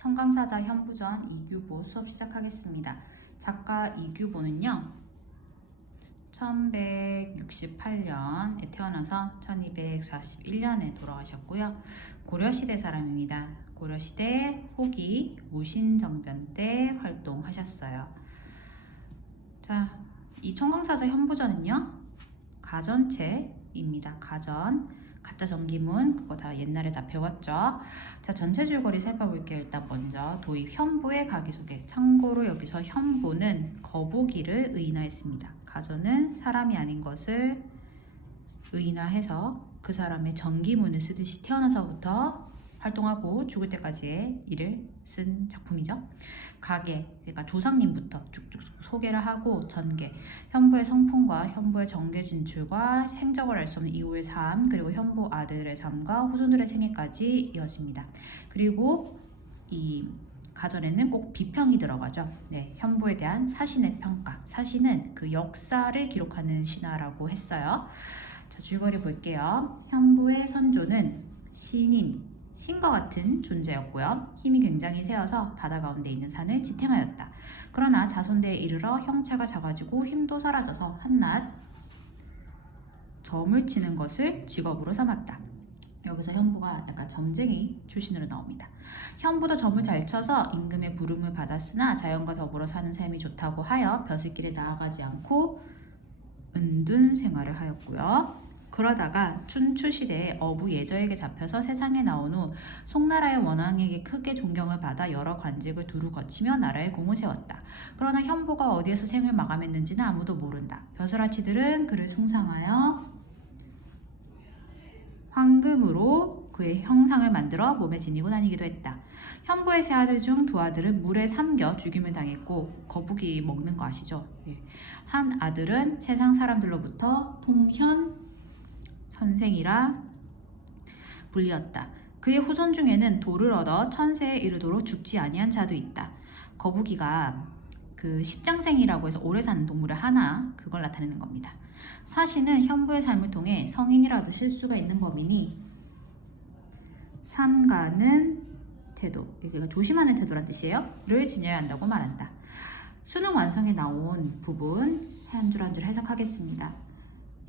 청강사자 현부전 이규보 수업 시작하겠습니다. 작가 이규보는요 1168년에 태어나서 1241년에 돌아가셨고요. 고려시대 사람입니다. 고려시대 후기 무신정변 때 활동하셨어요. 자, 이 청강사자 현부전은요 가전체입니다. 가짜 전기문 그거 다 옛날에 다 배웠죠. 자, 전체 줄거리 살펴볼게요. 일단 먼저 도입 현부의 가기소개. 참고로 여기서 현부는 거북이를 의인화했습니다. 가전은 사람이 아닌 것을 의인화해서 그 사람의 전기문을 쓰듯이 태어나서부터 활동하고 죽을 때까지의 일을 쓴 작품이죠. 가계, 그러니까 조상님부터 쭉쭉 소개를 하고 전개, 현부의 성품과 현부의 정계 진출과 행적을 알 수 없는 이후의 삶, 그리고 현부 아들의 삶과 후손들의 생애까지 이어집니다. 그리고 이 가전에는 꼭 비평이 들어가죠. 네, 현부에 대한 사신의 평가. 사신은 그 역사를 기록하는 신화라고 했어요. 자, 줄거리 볼게요. 현부의 선조는 신과 같은 존재였고요. 힘이 굉장히 세어서 바다 가운데 있는 산을 지탱하였다. 그러나 자손대에 이르러 형체가 작아지고 힘도 사라져서 한낱 점을 치는 것을 직업으로 삼았다. 여기서 현부가 약간 점쟁이 출신으로 나옵니다. 현부도 점을 잘 쳐서 임금의 부름을 받았으나 자연과 더불어 사는 삶이 좋다고 하여 벼슬길에 나아가지 않고 은둔 생활을 하였고요. 그러다가 춘추시대에 어부 예저에게 잡혀서 세상에 나온 후 송나라의 원왕에게 크게 존경을 받아 여러 관직을 두루 거치며 나라의 공을 세웠다. 그러나 현부가 어디에서 생을 마감했는지는 아무도 모른다. 벼슬아치들은 그를 숭상하여 황금으로 그의 형상을 만들어 몸에 지니고 다니기도 했다. 현부의 세 아들 중 두 아들은 물에 삼겨 죽임을 당했고, 거북이 먹는 거 아시죠? 예. 한 아들은 세상 사람들로부터 통현 선생이라 불리었다. 그의 후손 중에는 도를 얻어 천세에 이르도록 죽지 아니한 자도 있다. 거북이가 그 십장생이라고 해서 오래 사는 동물의 하나, 그걸 나타내는 겁니다. 사신은 현부의 삶을 통해 성인이라도 실수가 있는 법이니 삼가는 태도, 여기가 조심하는 태도란 뜻이에요. 를 지녀야 한다고 말한다. 수능 완성에 나온 부분 한 줄 한 줄 해석하겠습니다.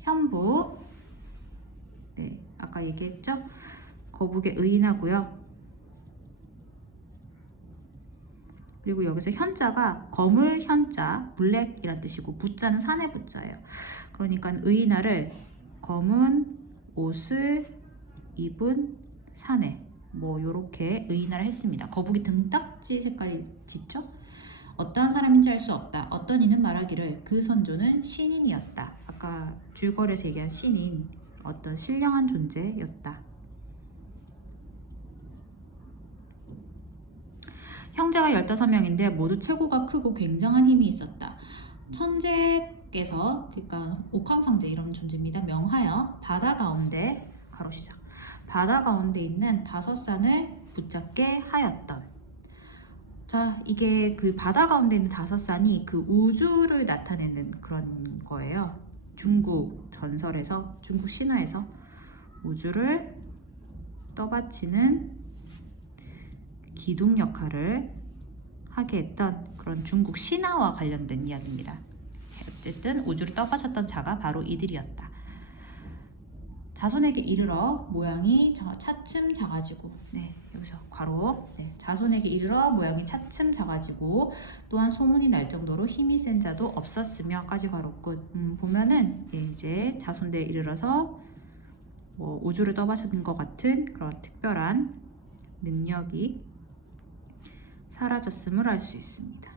현부, 네, 아까 얘기했죠? 거북에 의인하고요. 그리고 여기서 현자가 거물 현자, 블랙이란 뜻이고 부자는 산의 부자예요. 그러니까 의인화를 검은 옷을 입은 사내, 뭐 요렇게 의인화를 했습니다. 거북이 등딱지 색깔이 짙죠? 어떠한 사람인지 알 수 없다. 어떤 이는 말하기를 그 선조는 신인이었다. 아까 줄거리에서 얘기한 신인, 어떤 신령한 존재였다. 형제가 15명인데 모두 체구가 크고 굉장한 힘이 있었다. 천재께서, 그러니까 옥황상제 이런 존재입니다. 명하여 바다 가운데, 가로 시작, 바다 가운데 있는 5산을 붙잡게 하였던. 자, 이게 그 바다 가운데 있는 5산이 그 우주를 나타내는 그런 거예요. 중국 전설에서, 중국 신화에서 우주를 떠받치는 기둥 역할을 하게 했던 그런 중국 신화와 관련된 이야기입니다. 어쨌든 우주를 떠받쳤던 자가 바로 이들이었다. 자손에게 이르러 모양이 차츰 작아지고, 네, 여기서 괄호, 네, 자손에게 이르러 모양이 차츰 작아지고 또한 소문이 날 정도로 힘이 센 자도 없었으며까지 괄호끝. 보면은 이제 자손대에 이르러서 뭐 우주를 떠받쳤는 것 같은 그런 특별한 능력이 사라졌음을 알 수 있습니다.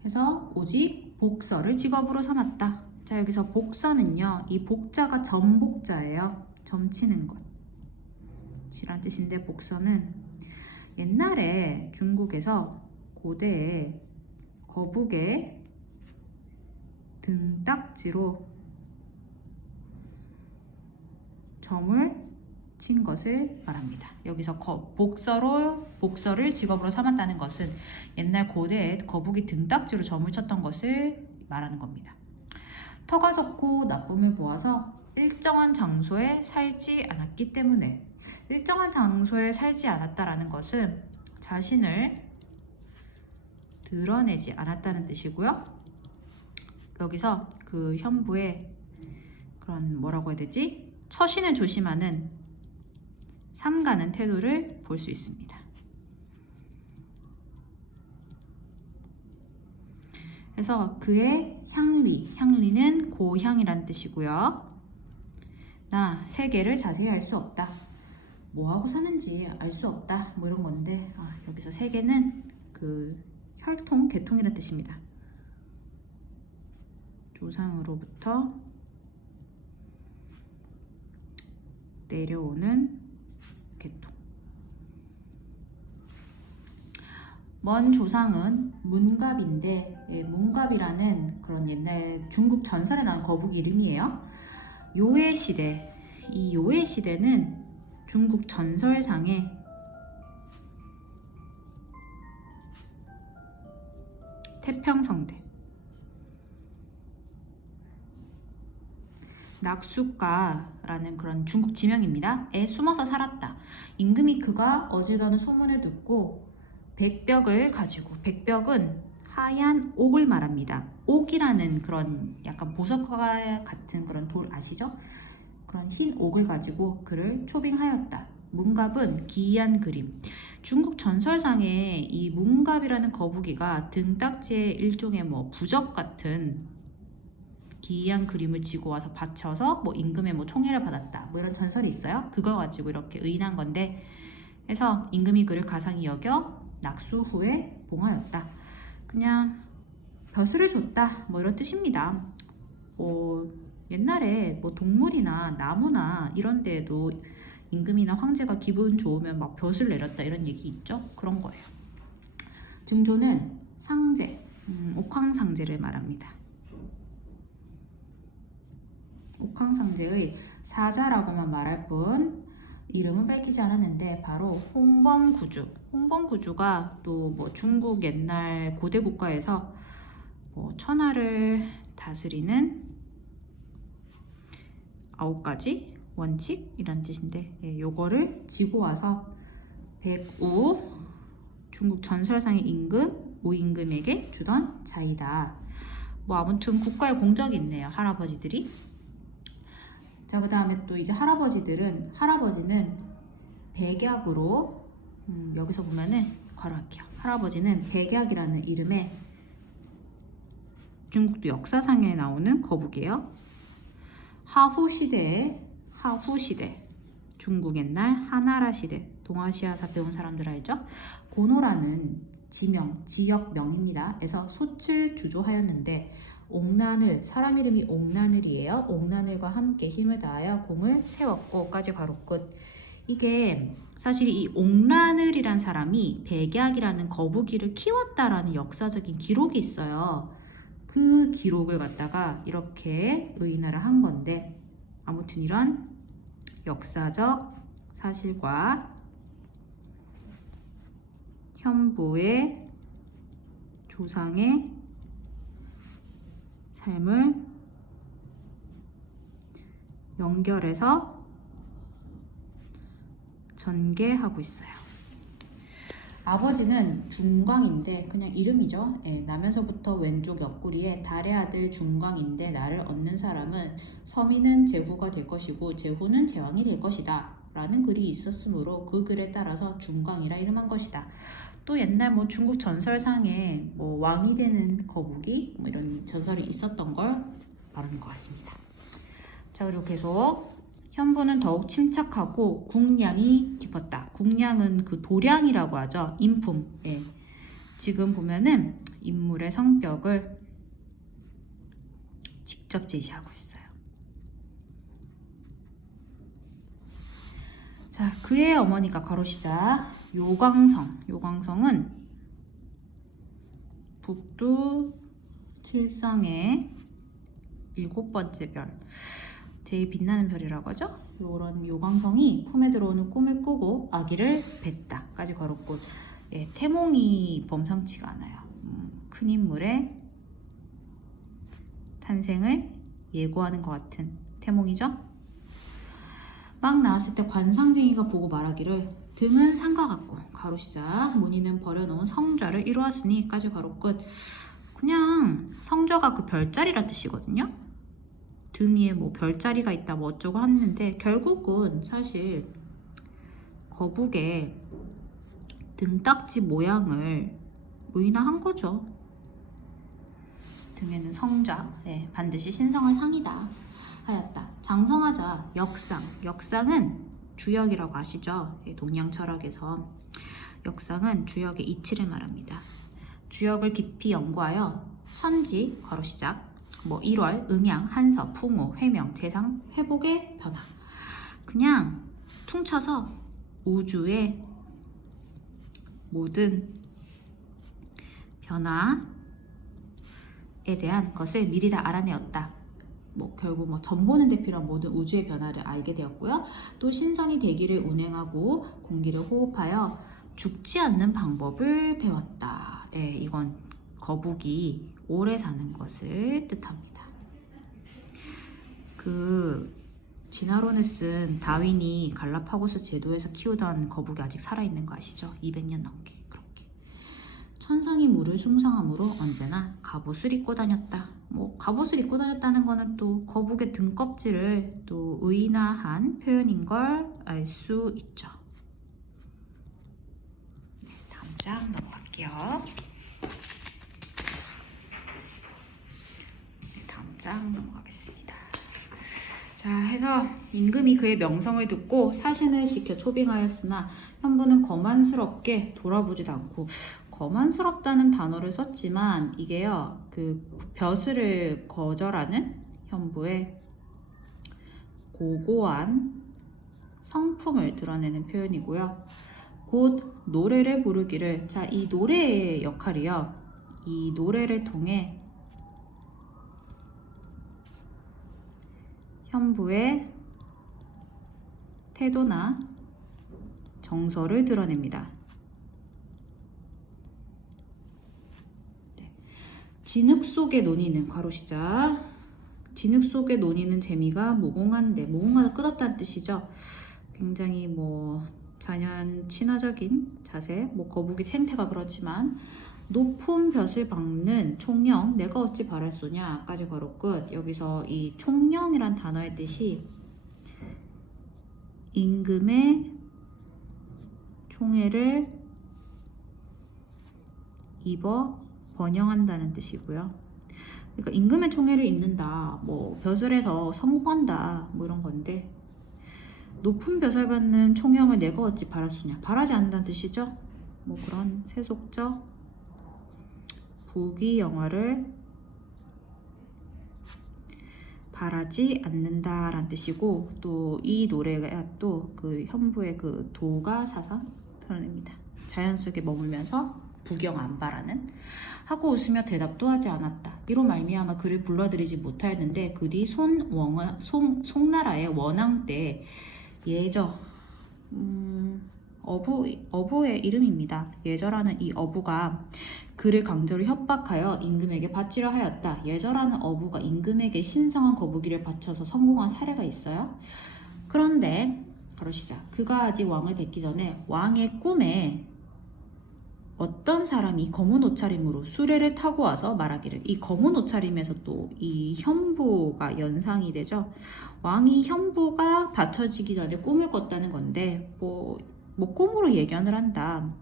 그래서 오직 복서를 직업으로 삼았다. 자, 여기서 복서는요, 이 복자가 점복자예요. 점치는 것 이란 뜻인데, 복서는 옛날에 중국에서 고대에 거북의 등딱지로 점을 친 것을 말합니다. 여기서 복서를 직업으로 삼았다는 것은 옛날 고대에 거북이 등딱지로 점을 쳤던 것을 말하는 겁니다. 터가 좋고 나쁨을 보아서 일정한 장소에 살지 않았기 때문에 일정한 장소에 살지 않았다라는 것은 자신을 드러내지 않았다는 뜻이고요. 여기서 그 현부의 그런 뭐라고 해야 되지? 처신을 조심하는 삼가는 태도를 볼 수 있습니다. 그래서 그의 향리는 고향이란 뜻이고요. 나 세계를 자세히 알 수 없다. 뭐하고 사는지 알 수 없다. 뭐 이런 건데 여기서 세계는 그 혈통, 계통이란 뜻입니다. 조상으로부터 내려오는 계통. 먼 조상은 문갑인데 문갑이라는 그런 옛날 중국 전설에 나온 거북이 이름이에요. 요해 시대, 이 요해 시대는 중국 전설상의 태평성대, 낙수가라는 그런 중국 지명입니다. 에 숨어서 살았다. 임금이 그가 어지간한 소문을 듣고 백벽을 가지고, 백벽은 하얀 옥을 말합니다. 옥이라는 그런 약간 보석과 같은 그런 돌 아시죠? 그런 흰 옥을 가지고 그를 초빙하였다. 문갑은 기이한 그림. 중국 전설상에 이 문갑이라는 거북이가 등딱지에 일종의 뭐 부적 같은 기이한 그림을 지고 와서 바쳐서 뭐 임금의 뭐 총애를 받았다. 뭐 이런 전설이 있어요. 그걸 가지고 이렇게 의인한 건데, 그래서 임금이 그를 가상히 여겨 낙수 후에 봉하였다. 그냥 벼슬을 줬다. 뭐 이런 뜻입니다. 옛날에 뭐 동물이나 나무나 이런 데에도 임금이나 황제가 기분 좋으면 막 벼슬 내렸다 이런 얘기 있죠? 그런 거예요. 증조는 상제, 옥황상제를 말합니다. 옥황상제의 사자라고만 말할 뿐 이름은 밝히지 않았는데 바로 홍범구주. 홍범구주가 또 뭐 중국 옛날 고대 국가에서 뭐 천하를 다스리는 9가지 원칙이란 뜻인데, 요거를 지고 와서 백우, 중국 전설상의 임금, 우임금에게 주던 자이다. 뭐 아무튼 국가의 공적이 있네요, 할아버지들이. 자, 그 다음에 또 이제 할아버지는 백약으로, 여기서 보면은 괄호할게요. 할아버지는 백약이라는 이름의 중국도 역사상에 나오는 거북이에요. 하후시대, 중국 옛날 하나라 시대, 동아시아사 배운 사람들 알죠? 고노라는 지역명입니다. 그래서 솥을 주조하였는데 옥난을, 사람 이름이 옥난을이에요. 옥난을과 함께 힘을 다하여 공을 세웠고까지 괄호끝. 이게 사실 이 옥난을이란 사람이 백약이라는 거북이를 키웠다라는 역사적인 기록이 있어요. 그 기록을 갖다가 이렇게 의인화를 한 건데, 아무튼 이런 역사적 사실과 현부의 조상의 삶을 연결해서 전개하고 있어요. 아버지는 중광인데 그냥 이름이죠. 나면서부터 왼쪽 옆구리에 달의 아들 중광인데 나를 얻는 사람은 서민은 제후가 될 것이고 제후는 제왕이 될 것이다 라는 글이 있었으므로 그 글에 따라서 중광이라 이름한 것이다. 또 옛날 뭐 중국 전설상에 뭐 왕이 되는 거북이 뭐 이런 전설이 있었던 걸 말하는 것 같습니다. 자, 그리고 계속 현부는 더욱 침착하고 궁량이 깊었다. 궁량은 그 도량이라고 하죠. 인품. 지금 보면은 인물의 성격을 직접 제시하고 있어요. 자, 그의 어머니가 괄호시작 요광성은 북두 칠성의 7번째 별, 제일 빛나는 별이라고 하죠. 이런 요광성이 품에 들어오는 꿈을 꾸고 아기를 뱄다까지 괄호꽃. 태몽이 범상치가 않아요. 큰 인물의 탄생을 예고하는 것 같은 태몽이죠. 막 나왔을 때 관상쟁이가 보고 말하기를 등은 상과 같고 가로 시작 무늬는 버려놓은 성좌를 이루었으니까지 가로 끝. 그냥 성좌가 그 별자리란 뜻이거든요. 등 위에 뭐 별자리가 있다 뭐 어쩌고 하는데 결국은 사실 거북의 등딱지 모양을 의인화한 거죠. 등에는 성좌, 네, 반드시 신성할 상이다 하였다. 장성하자 역상, 역상은 주역이라고 아시죠? 동양 철학에서 역상은 주역의 이치를 말합니다. 주역을 깊이 연구하여 천지, 가로 시작, 뭐 1월, 음양, 한서, 풍우, 회명, 재상, 회복의 변화. 그냥 퉁쳐서 우주의 모든 변화에 대한 것을 미리 다 알아내었다. 뭐 결국 뭐 전보는 데 필요한 모든 우주의 변화를 알게 되었고요. 또 신성이 대기를 운행하고 공기를 호흡하여 죽지 않는 방법을 배웠다. 네, 이건 거북이 오래 사는 것을 뜻합니다. 그 진화론을 쓴 다윈이 갈라파고스 제도에서 키우던 거북이 아직 살아있는 거 아시죠? 200년 넘게 그렇게. 천상이 물을 숭상함으로 언제나 갑옷을 입고 다녔다. 뭐 갑옷을 입고 다녔다는 거는 또 거북의 등껍질을 또 의인화한 표현인 걸 알 수 있죠. 네, 다음 장 넘어갈게요. 네, 다음 장 넘어가겠습니다. 자, 해서 임금이 그의 명성을 듣고 사신을 시켜 초빙하였으나 현부는 거만스럽게 돌아보지도 않고, 거만스럽다는 단어를 썼지만 이게요, 그 벼슬을 거절하는 현부의 고고한 성품을 드러내는 표현이고요. 곧 노래를 부르기를, 자, 이 노래의 역할이요, 이 노래를 통해 현부의 태도나 정서를 드러냅니다. 네. 진흙 속의 논의는 가로 시작. 진흙 속의 논의는 재미가 무궁한데, 무궁하다 끝없다는 뜻이죠. 굉장히 뭐 자연 친화적인 자세, 뭐 거북이 생태가 그렇지만 높은 벼슬 박는 총령 내가 어찌 바랄 소냐 까지 가로 끝. 여기서 이 총령이란 단어의 뜻이 임금의 총애를 입어 번영한다는 뜻이고요. 그러니까 임금의 총애를 입는다, 뭐 벼슬에서 성공한다, 뭐 이런 건데, 높은 벼슬 받는 총령을 내가 어찌 바랄 소냐, 바라지 않는다는 뜻이죠. 뭐 그런 세속적 부귀영화를 바라지 않는다라는 뜻이고, 또 이 노래가 또 그 현부의 그 도가 사상 드러냅니다. 자연 속에 머물면서 부귀영 안 바라는, 하고 웃으며 대답도 하지 않았다. 이로 말미암아 그를 불러들이지 못하였는데 그 뒤 송나라의 원왕 때 예저, 어부의 이름입니다. 예저라는 이 어부가 그를 강제로 협박하여 임금에게 바치려 하였다. 예저라는 어부가 임금에게 신성한 거북이를 바쳐서 성공한 사례가 있어요. 그런데 바로 시작. 그가 아직 왕을 뵙기 전에 왕의 꿈에 어떤 사람이 검은 옷차림으로 수레를 타고 와서 말하기를, 이 검은 옷차림에서 또 이 현부가 연상이 되죠. 왕이 현부가 바쳐지기 전에 꿈을 꿨다는 건데, 뭐 꿈으로 예견을 한다.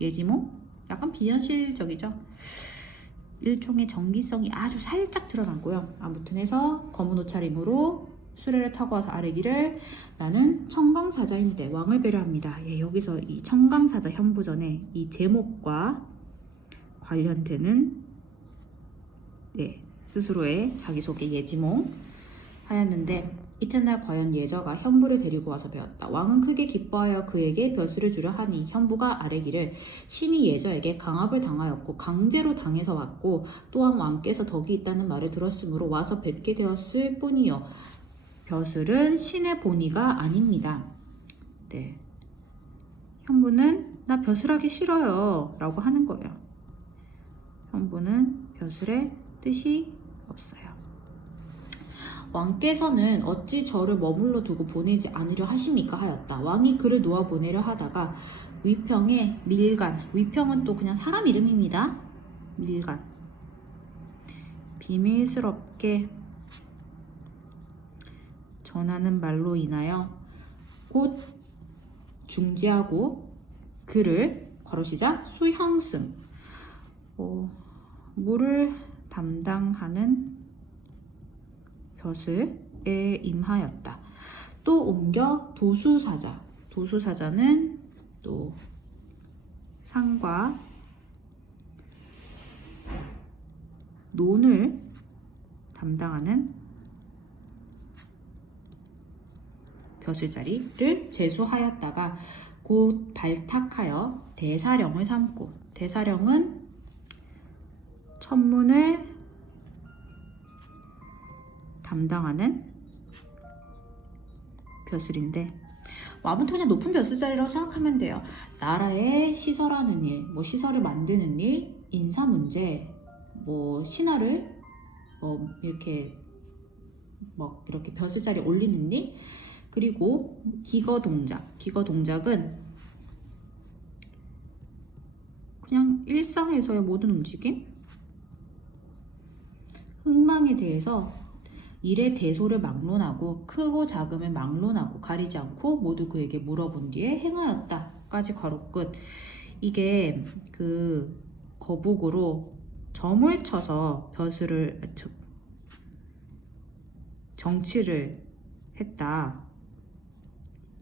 예지몽? 약간 비현실적이죠. 일종의 정기성이 아주 살짝 드러나고요. 아무튼 해서 검은 옷차림으로 수레를 타고 와서 아뢰기를, 나는 청강사자인데 왕을 배려합니다. 예, 여기서 이 청강사자 현부전에 이 제목과 관련되는, 네, 스스로의 자기소개 예지몽 하였는데, 이튿날 과연 예저가 현부를 데리고 와서 배웠다. 왕은 크게 기뻐하여 그에게 벼슬을 주려 하니 현부가 아뢰기를, 신이 예저에게 강압을 당하였고 강제로 당해서 왔고 또한 왕께서 덕이 있다는 말을 들었으므로 와서 뵙게 되었을 뿐이요 벼슬은 신의 본의가 아닙니다. 네, 현부는 나 벼슬하기 싫어요 라고 하는 거예요. 현부는 벼슬의 뜻이 없어요. 왕께서는 어찌 저를 머물러 두고 보내지 않으려 하십니까 하였다. 왕이 그를 놓아 보내려 하다가 위평에 밀간, 위평은 또 그냥 사람 이름입니다. 밀간, 비밀스럽게 전하는 말로 인하여 곧 중지하고 그를 괄호시작 수형승, 물을 담당하는 벼슬에 임하였다. 또 옮겨 도수사자, 도수사자는 또 상과 논을 담당하는 벼슬 자리를 제수하였다가 곧 발탁하여 대사령을 삼고, 대사령은 천문을 담당하는 벼슬인데, 아무튼 그냥 높은 벼슬 자리라고 생각하면 돼요. 나라에 시설하는 일, 뭐 시설을 만드는 일, 인사 문제, 뭐 신하를 이렇게 벼슬 자리에 올리는 일, 그리고 기거 동작, 기거 동작은 그냥 일상에서의 모든 움직임, 흥망에 대해서 일의 대소를 막론하고 크고 작음을 막론하고 가리지 않고 모두 그에게 물어본 뒤에 행하였다 까지 괄호 끝. 이게 그 거북으로 점을 쳐서 벼슬을 정치를 했다.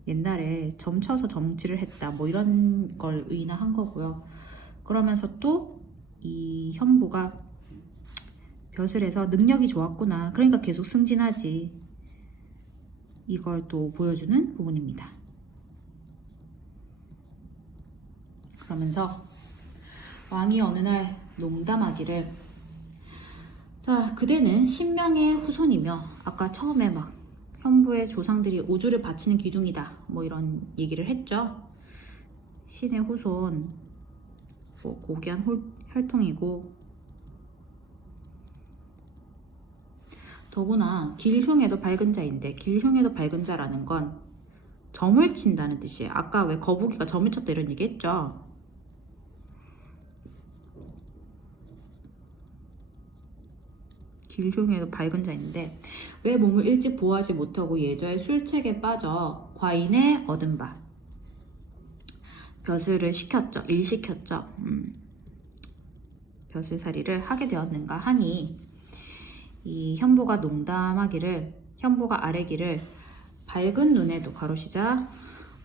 옛날에 점 쳐서 정치를 했다. 뭐 이런 걸 의인화한 거고요. 그러면서 또 이 현부가 벼슬에서 능력이 좋았구나. 그러니까 계속 승진하지. 이걸 또 보여주는 부분입니다. 그러면서 왕이 어느 날 농담하기를, 자, 그대는 신명의 후손이며 아까 처음에 막 현부의 조상들이 우주를 바치는 기둥이다 뭐 이런 얘기를 했죠. 신의 후손, 뭐 고귀한 혈통이고, 더구나 길흉에도 밝은 자인데, 길흉에도 밝은 자라는 건 점을 친다는 뜻이에요. 아까 왜 거북이가 점을 쳤다 이런 얘기 했죠. 길흉에도 밝은 자인데 왜 몸을 일찍 보호하지 못하고 예저의 술책에 빠져 과인에 얻은 바, 벼슬을 시켰죠. 일시켰죠. 벼슬살이를 하게 되었는가 하니, 이 현부가 농담하기를, 현부가 아뢰기를 밝은 눈에도 가로시자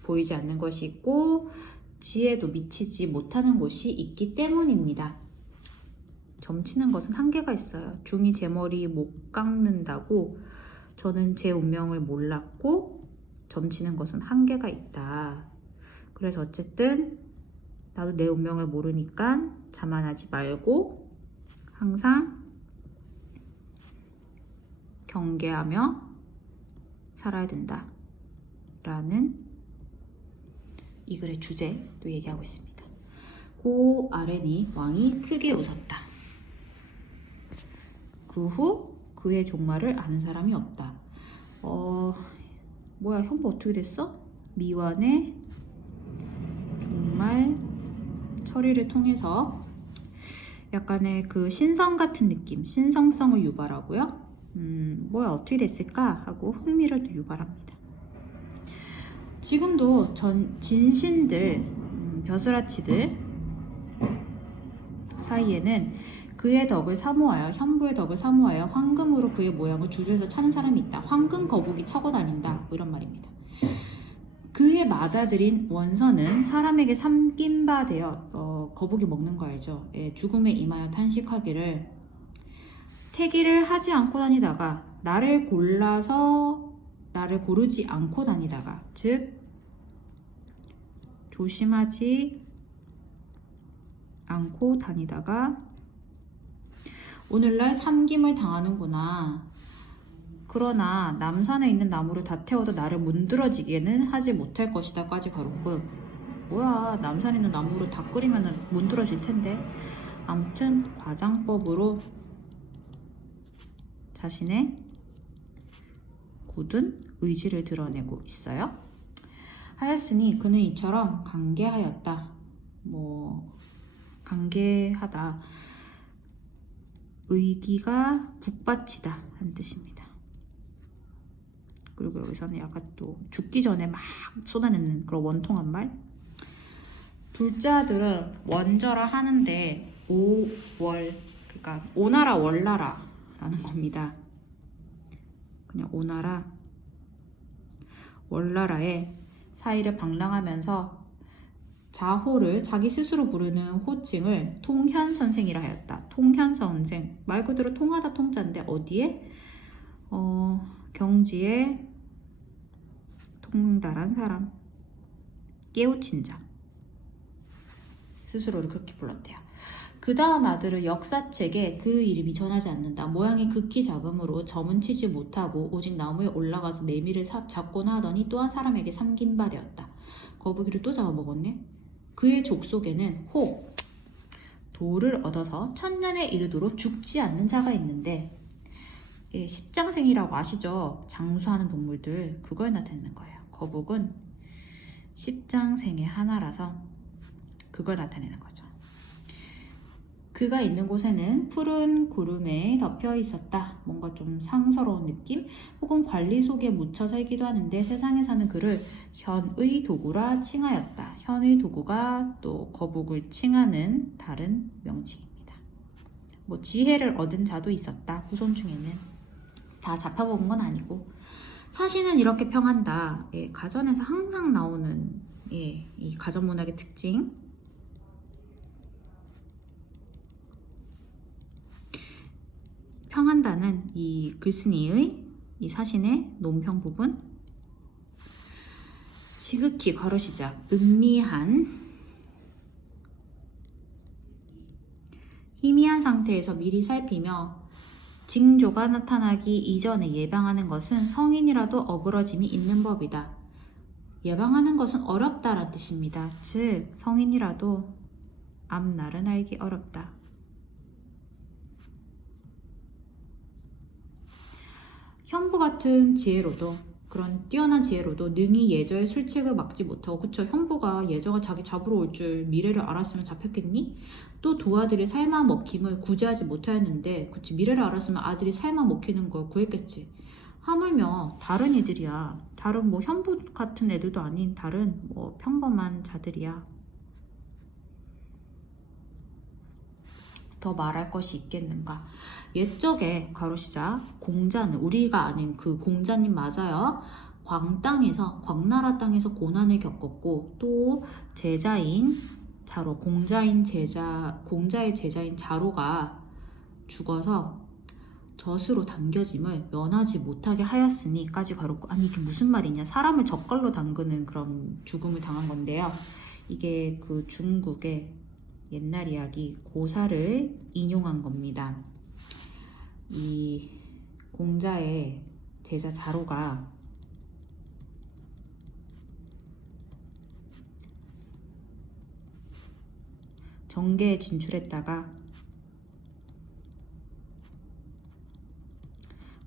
보이지 않는 것이 있고 지혜도 미치지 못하는 곳이 있기 때문입니다. 점치는 것은 한계가 있어요. 중이 제 머리 못 깎는다고 저는 제 운명을 몰랐고 점치는 것은 한계가 있다. 그래서 어쨌든 나도 내 운명을 모르니까 자만하지 말고 항상 경계하며 살아야 된다 라는 이 글의 주제도 얘기하고 있습니다. 고 아뢰니 왕이 크게 웃었다. 그 후 그의 종말을 아는 사람이 없다. 뭐야, 현부 어떻게 됐어? 미완의 종말 처리를 통해서 약간의 그 신성 같은 느낌, 신성성을 유발하고요. 뭐야, 어떻게 됐을까 하고 흥미를 또 유발합니다. 지금도 진신들, 벼슬아치들 사이에는 그의 덕을 사모하여, 현부의 덕을 사모하여 황금으로 그의 모양을 주저해서 차는 사람이 있다. 황금 거북이 차고 다닌다. 뭐 이런 말입니다. 그의 맏아들인 원선은 사람에게 삼킨 바 되어, 거북이 먹는 거 알죠? 예, 죽음에 임하여 탄식하기를, 태기를 하지 않고 다니다가 나를 고르지 않고 다니다가, 즉 조심하지 않고 다니다가 오늘날 삼김을 당하는구나. 그러나 남산에 있는 나무를 다 태워도 나를 문드러지게는 하지 못할 것이다 까지 가롭고, 뭐야, 남산에 있는 나무를 다 끓이면 문드러질 텐데. 아무튼 과장법으로 자신의 굳은 의지를 드러내고 있어요. 하였으니 그는 이처럼 강개하였다. 강개하다. 의기가 북받치다 한 뜻입니다. 그리고 여기서는 약간 또 죽기 전에 막 쏟아내는 그런 원통한 말. 둘째 아들은 원저라 하는데 그러니까 오나라 월나라 라는 겁니다. 그냥 오나라 월나라의 사이를 방랑하면서 자호를 자기 스스로 부르는 호칭을 통현선생이라 하였다. 통현선생, 말 그대로 통하다 통자인데 어디에? 경지에 통달한 사람, 깨우친 자, 스스로를 그렇게 불렀대요. 그 다음 아들은 역사책에 그 이름이 전하지 않는다. 모양이 극히 작으므로 점은 치지 못하고 오직 나무에 올라가서 내미를 잡고나 하더니 또 한 사람에게 삼긴 바 되었다. 거북이를 또 잡아먹었네. 그의 족속에는 혹 도를 얻어서 천년에 이르도록 죽지 않는 자가 있는데, 십장생이라고 아시죠? 장수하는 동물들, 그거에 나타내는 거예요. 거북은 십장생의 하나라서 그걸 나타내는 거죠. 그가 있는 곳에는 푸른 구름에 덮여 있었다. 뭔가 좀 상서로운 느낌? 혹은 관리 속에 묻혀 살기도 하는데 세상에 사는 그를 현의 도구라 칭하였다. 현의 도구가 또 거북을 칭하는 다른 명칭입니다. 지혜를 얻은 자도 있었다. 후손 중에는. 다 잡혀먹은 건 아니고. 사시는 이렇게 평한다. 가전에서 항상 나오는 이 가전문학의 특징. 평한다는 이 글쓴이의 이 사신의 논평 부분. 지극히 괄호시작 음미한 희미한 상태에서 미리 살피며 징조가 나타나기 이전에 예방하는 것은 성인이라도 어그러짐이 있는 법이다. 예방하는 것은 어렵다란 뜻입니다. 즉 성인이라도 앞날은 알기 어렵다. 현부 같은 지혜로도, 그런 뛰어난 지혜로도 능히 예저의 술책을 막지 못하고, 그쵸? 현부가 예저가 자기 잡으러 올 줄 미래를 알았으면 잡혔겠니? 또 두 아들이 삶아 먹힘을 구제하지 못하였는데, 그치? 미래를 알았으면 아들이 삶아 먹히는 걸 구했겠지. 하물며 다른 애들이야. 다른 현부 같은 애들도 아닌 다른 평범한 자들이야. 더 말할 것이 있겠는가? 옛적에 가로시작 공자는, 우리가 아는 그 공자님 맞아요. 광나라 땅에서 고난을 겪었고, 또 제자인 자로, 공자의 제자인 자로가 죽어서 젖으로 담겨짐을 면하지 못하게 하였으니까지 가롭고. 아니 이게 무슨 말이냐? 사람을 젓갈로 담그는 그런 죽음을 당한 건데요. 이게 그 중국의 옛날 이야기 고사를 인용한 겁니다. 이 공자의 제자 자로가 정계에 진출했다가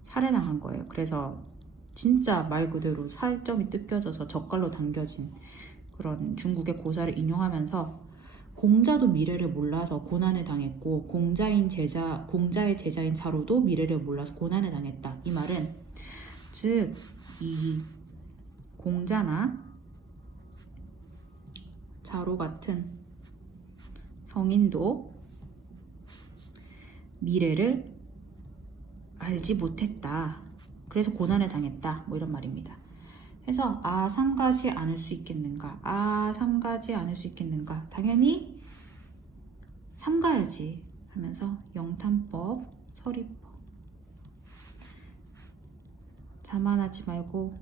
살해당한 거예요. 그래서 진짜 말 그대로 살점이 뜯겨져서 젓갈로 담겨진 그런 중국의 고사를 인용하면서 공자도 미래를 몰라서 고난을 당했고 공자의 제자인 자로도 미래를 몰라서 고난을 당했다. 이 말은 즉 이 공자나 자로 같은 성인도 미래를 알지 못했다. 그래서 고난을 당했다. 이런 말입니다. 그래서 삼가지 않을 수 있겠는가? 삼가지 않을 수 있겠는가? 당연히 삼가야지 하면서 영탄법, 서리법 자만하지 말고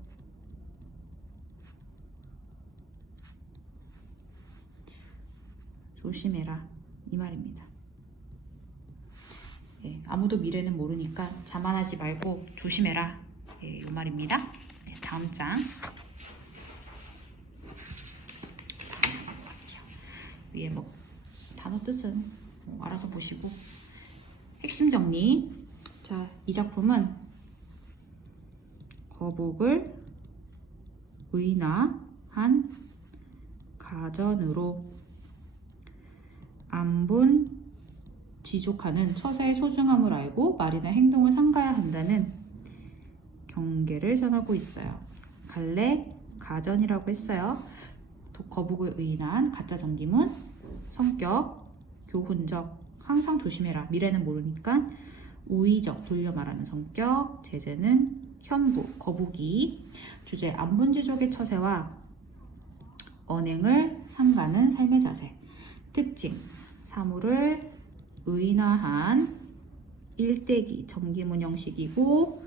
조심해라 이 말입니다. 아무도 미래는 모르니까 자만하지 말고 조심해라 이 말입니다. 다음 장 위에 단어 뜻은 알아서 보시고 핵심 정리. 자, 이 작품은 거북을 의나한 가전으로 안분 지족하는 처세의 소중함을 알고 말이나 행동을 삼가야 한다는 경계를 전하고 있어요. 갈래 가전이라고 했어요. 거북을 의인한 가짜 전기문, 성격, 교훈적, 항상 조심해라. 미래는 모르니까 우의적, 돌려 말하는 성격, 제재는 현부, 거북이, 주제 안분지족의 처세와 언행을 삼가는 삶의 자세, 특징, 사물을 의인화한 일대기, 전기문 형식이고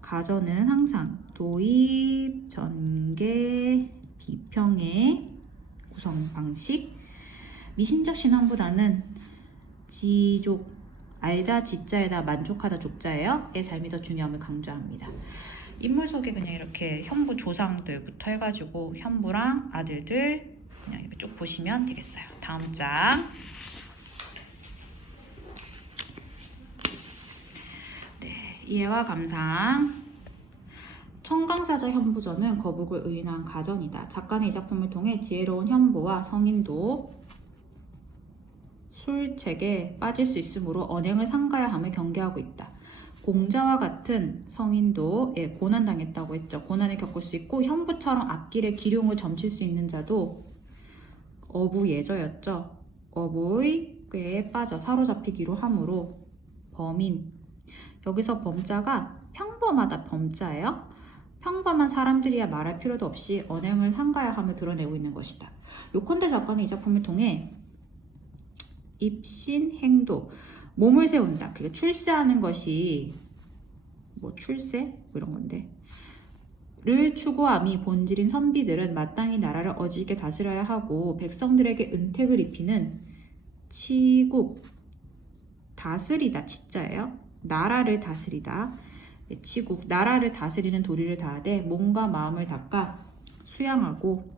가전은 항상 도입, 전개, 비평의 구성 방식, 미신적 신앙보다는 지족, 알다 지자에다 만족하다 족자예요. 의 삶이 더 중요함을 강조합니다. 인물 속에 그냥 이렇게 현부 조상들부터 해가지고 현부랑 아들들 그냥 이렇게 쭉 보시면 되겠어요. 다음 장. 네, 이해와 감상. 청강사자 현부전은 거북을 의인한 가전이다. 작가는 이 작품을 통해 지혜로운 현부와 성인도 술책에 빠질 수 있으므로 언행을 삼가야 함을 경계하고 있다. 공자와 같은 성인도 고난당했다고 했죠. 고난을 겪을 수 있고 현부처럼 앞길에 기룡을 점칠 수 있는 자도 어부예저였죠. 어부의 꾀에 빠져 사로잡히기로 하므로 범인, 여기서 범자가 평범하다 범자예요. 평범한 사람들이야 말할 필요도 없이 언행을 삼가야 함을 드러내고 있는 것이다. 요컨대 작가는 이 작품을 통해 입신, 행도, 몸을 세운다. 그게 출세하는 것이 뭐 출세? 뭐 이런 건데 를 추구함이 본질인 선비들은 마땅히 나라를 어지게 다스려야 하고 백성들에게 은택을 입히는 치국, 다스리다 치자예요. 나라를 다스리다. 치국, 나라를 다스리는 도리를 다하되 몸과 마음을 닦아 수양하고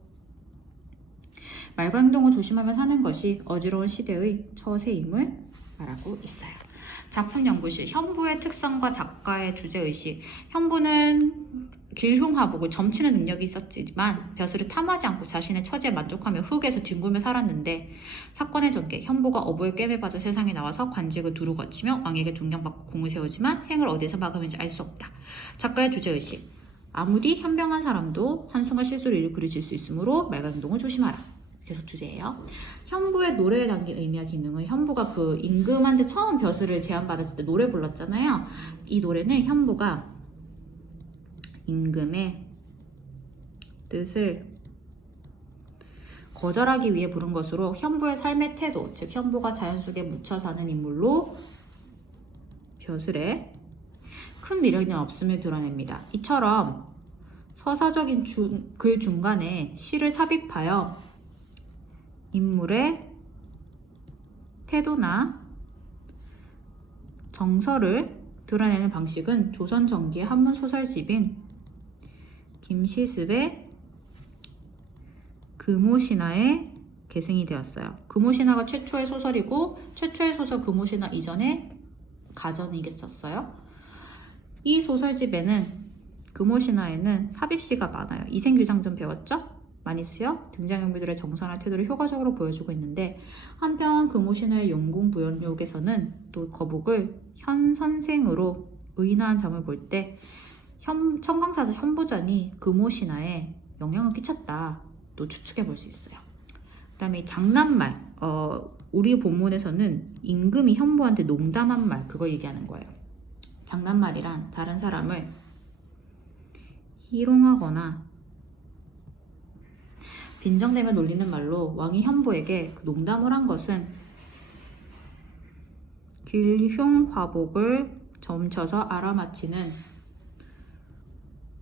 말과 행동을 조심하며 사는 것이 어지러운 시대의 처세임을 말하고 있어요. 작품연구실, 현부의 특성과 작가의 주제의식. 현부는 길흉화복을 점치는 능력이 있었지만 벼슬을 탐하지 않고 자신의 처지에 만족하며 흙에서 뒹굴며 살았는데 사건의 전개, 현부가 어부의 꿰매 빠져 세상에 나와서 관직을 두루 거치며 왕에게 존경받고 공을 세우지만 생을 어디서 막으면지 알 수 없다. 작가의 주제의식. 아무리 현명한 사람도 한순간 실수를 일으킬 수 있으므로 말과 행동을 조심하라. 계속 주제예요. 현부의 노래에 담긴 의미와 기능은 현부가 그 임금한테 처음 벼슬을 제안받았을 때 노래 불렀잖아요. 이 노래는 현부가 임금의 뜻을 거절하기 위해 부른 것으로 현부의 삶의 태도, 즉 현부가 자연 속에 묻혀 사는 인물로 벼슬에 큰 미련이 없음을 드러냅니다. 이처럼 서사적인 글 중간에 시를 삽입하여 인물의 태도나 정서를 드러내는 방식은 조선 전기의 한문 소설집인 김시습의 금오신화에 계승이 되었어요. 금오신화가 최초의 소설이고 최초의 소설 금오신화 이전에 가전이겠었어요. 이 소설집에는 금오신화에는 삽입시가 많아요. 이생규장전 배웠죠? 많이 쓰여 등장인물들의 정서나 태도를 효과적으로 보여주고 있는데 한편 금오신화의 용궁부연록에서는 또 거북을 현 선생으로 의인화한 점을 볼 때 청강사자 현부전이 금오신화에 영향을 끼쳤다 또 추측해 볼 수 있어요. 그 다음에 장난말, 우리 본문에서는 임금이 현부한테 농담한 말 그거 얘기하는 거예요. 장난말이란 다른 사람을 희롱하거나 빈정대며 놀리는 말로 왕이 현부에게 농담을 한 것은 길흉화복을 점쳐서 알아맞히는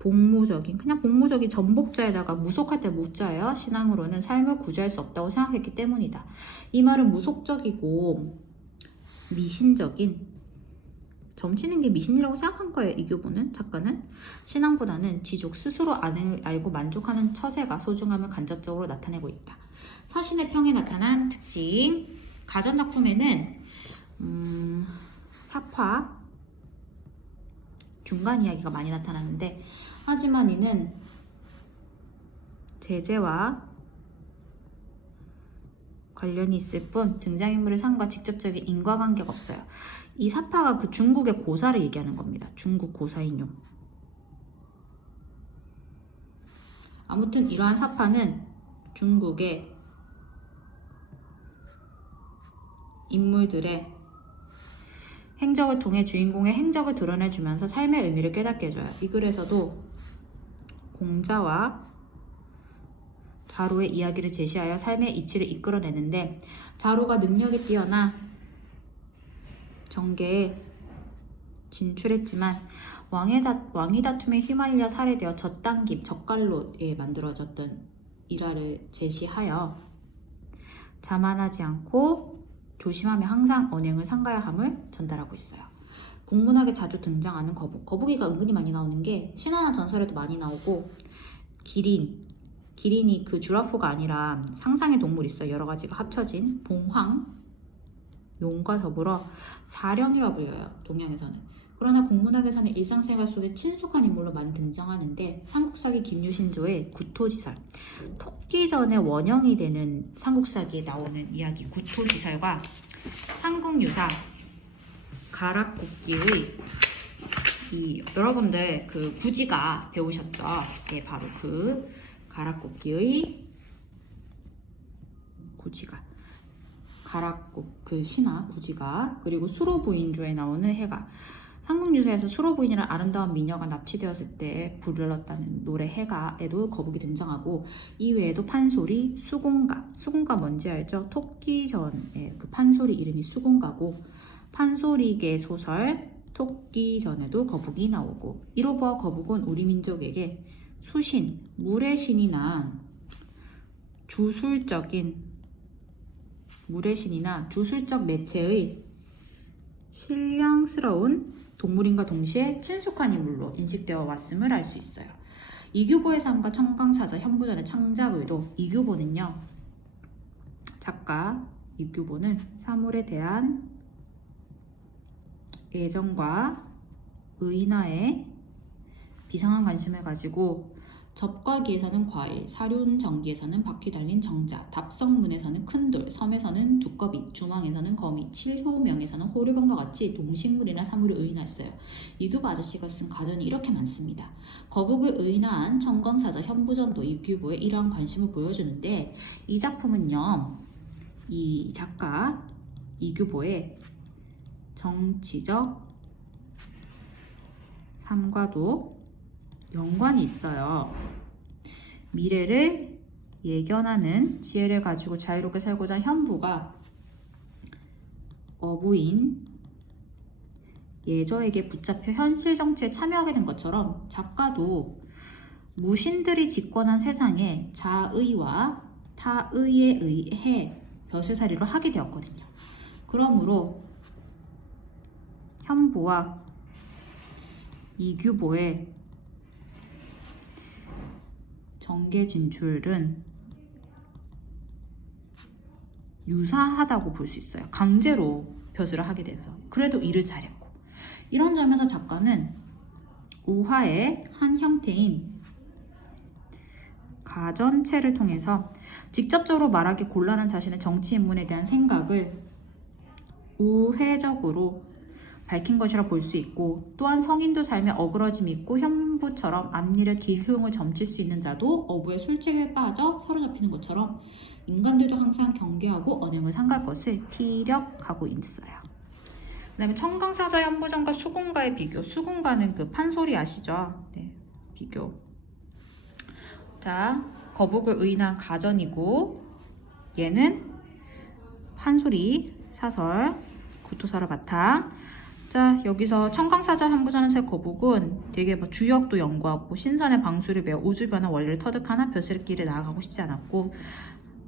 그냥 복무적인 전복자에다가 무속할 때 무자예요. 신앙으로는 삶을 구제할 수 없다고 생각했기 때문이다. 이 말은 무속적이고 미신적인, 점치는 게 미신이라고 생각한 거예요. 이 교보는, 작가는. 신앙보다는 지족 스스로 알고 만족하는 처세가 소중함을 간접적으로 나타내고 있다. 사신의 평에 나타난 특징. 가전작품에는 사파, 중간 이야기가 많이 나타나는데 하지만 이는 제재와 관련이 있을 뿐 등장인물의 삶과 직접적인 인과관계가 없어요. 이 사파가 그 중국의 고사를 얘기하는 겁니다. 중국 고사인용. 아무튼 이러한 사파는 중국의 인물들의 행적을 통해 주인공의 행적을 드러내주면서 삶의 의미를 깨닫게 해줘요. 이 글에서도 공자와 자로의 이야기를 제시하여 삶의 이치를 이끌어내는데, 자로가 능력이 뛰어나 정계에 진출했지만 왕위 다툼에 휘말려 살해되어 젖당김, 젓갈로에 만들어졌던 일화를 제시하여 자만하지 않고 조심하며 항상 언행을 삼가야 함을 전달하고 있어요. 국문학에 자주 등장하는 거북. 거북이가 은근히 많이 나오는 게 신화나 전설에도 많이 나오고, 기린이 그 주라프가 아니라 상상의 동물이 있어요. 여러 가지가 합쳐진 봉황, 용과 더불어 사령이라 불려요. 동양에서는. 그러나 국문학에서는 일상생활 속에 친숙한 인물로 많이 등장하는데, 삼국사기 김유신조의 구토지설, 토끼전의 원형이 되는 삼국사기에 나오는 이야기 구토지설과 삼국유사 가락국기의 여러분들 그 구지가 배우셨죠? 네, 바로 그 가락국기의 구지가, 가락국 그 신하 구지가, 그리고 수로부인조에 나오는 해가. 삼국유사에서 수로부인이라는 아름다운 미녀가 납치되었을 때 불렀다는 노래 해가에도 거북이 등장하고, 이 외에도 판소리, 수군가 뭔지 알죠? 토끼전의 그 판소리 이름이 수군가고, 판소리계 소설 토끼전에도 거북이 나오고, 이로 보아 거북은 우리 민족에게 수신, 물의 신이나 주술적 매체의 신령스러운 동물인과 동시에 친숙한 인물로 인식되어 왔음을 알 수 있어요. 이규보의 삶과 청강사자 현부전의 창작 의도. 작가 이규보는 사물에 대한 애정과 의인화에 비상한 관심을 가지고, 접과기에서는 과일, 사륜전기에서는 바퀴 달린 정자, 답성문에서는 큰돌, 섬에서는 두꺼비, 주망에서는 거미, 칠효명에서는 호류병과 같이 동식물이나 사물을 의인화했어요. 이규보 아저씨가 쓴 가전이 이렇게 많습니다. 거북을 의인화한 청강사자 현부전도 이규보의 이러한 관심을 보여주는데, 이 작품은요, 이 작가 이규보의 정치적 삶과도 연관이 있어요. 미래를 예견하는 지혜를 가지고 자유롭게 살고자 현부가 어부인 예저에게 붙잡혀 현실 정치에 참여하게 된 것처럼, 작가도 무신들이 집권한 세상에 자의와 타의에 의해 벼슬살이를 하게 되었거든요. 그러므로 현부와 이규보의 정계 진출은 유사하다고 볼 수 있어요. 강제로 벼슬을 하게 돼서. 그래도 일을 잘했고. 이런 점에서 작가는 우화의 한 형태인 가전체를 통해서 직접적으로 말하기 곤란한 자신의 정치 인문에 대한 생각을 우회적으로 밝힌 것이라 볼 수 있고, 또한 성인도 삶에 어그러짐이 있고 현부처럼 앞일의 기흉을 점칠 수 있는 자도 어부의 술책에 빠져 사로잡히는 것처럼 인간들도 항상 경계하고 언행을 삼갈 것을 피력하고 있어요. 그 다음에 청강사자 현부전과 수군가의 비교. 수군가는 그 판소리 아시죠? 네, 비교. 자, 거북을 의인한 가전이고, 얘는 판소리 사설 구토사를 바탕. 자, 여기서 청강사자 현부전에서의 거북은 되게 뭐 주역도 연구하고 신선의 방수를 배워 우주변화 원리를 터득하나 벼슬길에 나아가고 싶지 않았고,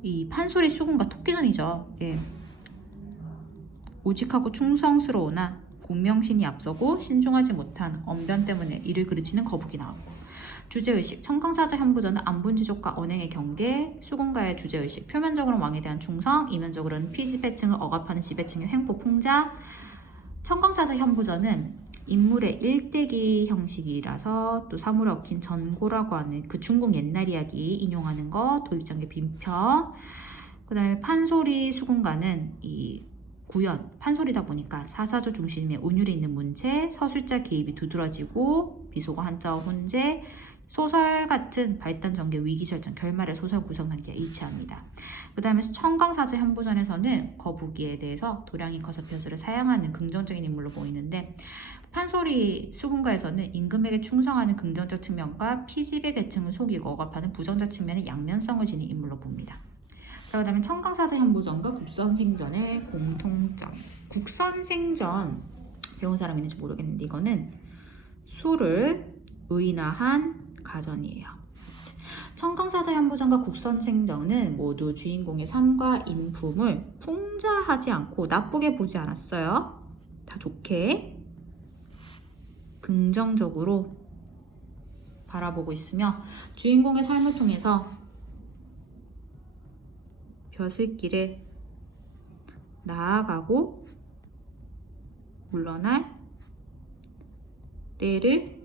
이 판소리 수군가 토끼전이죠. 예. 우직하고 충성스러우나 공명신이 앞서고 신중하지 못한 언변 때문에 이를 그르치는 거북이 나왔고, 주제의식. 청강사자 현부전은 안분지족과 언행의 경계, 수군가의 주제의식. 표면적으로는 왕에 대한 충성, 이면적으로는 피지배층을 억압하는 지배층의 횡포 풍자. 청강사자 현부전은 인물의 일대기 형식이라서 또 사물에 얽힌 전고라고 하는 그 중국 옛날 이야기 인용하는 거 도입장계 빈편. 그 다음에 판소리 수군가는 이 구연, 판소리다 보니까 사사조 중심의 운율이 있는 문체, 서술자 개입이 두드러지고 비속어 한자어 혼재, 소설 같은 발단 전개, 위기 설정, 결말의 소설 구성 단계가 일치합니다. 그 다음에 청강사제 현부전에서는 거북이에 대해서 도량이 커서 벼슬을 사양하는 긍정적인 인물로 보이는데 판소리 수군가에서는 임금에게 충성하는 긍정적 측면과 피지배 계층을 속이고 억압하는 부정적 측면의 양면성을 지닌 인물로 봅니다. 그 다음에 청강사제 현부전과 국선생전의 공통점. 국선생전 배운 사람 있는지 모르겠는데 이거는 수를 의인화한 가전이에요. 청강사제 현부전과 국선생전은 모두 주인공의 삶과 인품을 풍자하지 않고 나쁘게 보지 않았어요. 다 좋게 긍정적으로 바라보고 있으며 주인공의 삶을 통해서 벼슬길에 나아가고 물러날 때를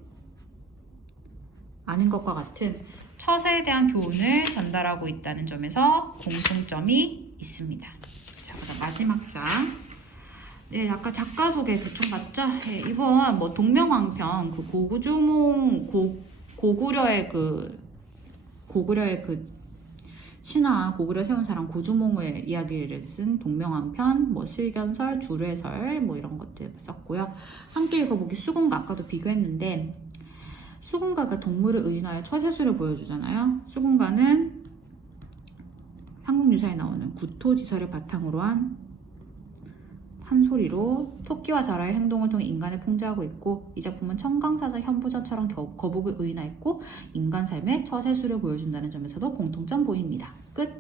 아는 것과 같은 처세에 대한 교훈을 전달하고 있다는 점에서 공통점이 있습니다. 자, 그럼 마지막 장. 네, 아까 작가 소개 대충 봤죠? 네, 이번 뭐 동명왕편 그 고구려의 그 신화 고구려 세운 사람 고주몽의 이야기를 쓴 동명왕편, 뭐 실견설, 주례설 뭐 이런 것들 썼고요. 함께 읽어보기 수군가 아까도 비교했는데 수군가가 동물을 의인화해 처세술을 보여주잖아요. 수군가는 삼국유사에 나오는 구토지설을 바탕으로 한 판소리로 토끼와 자라의 행동을 통해 인간을 풍자하고 있고 이 작품은 청강사자 현부전처럼 거북을 의인화했고 인간 삶의 처세술을 보여준다는 점에서도 공통점 보입니다. 끝!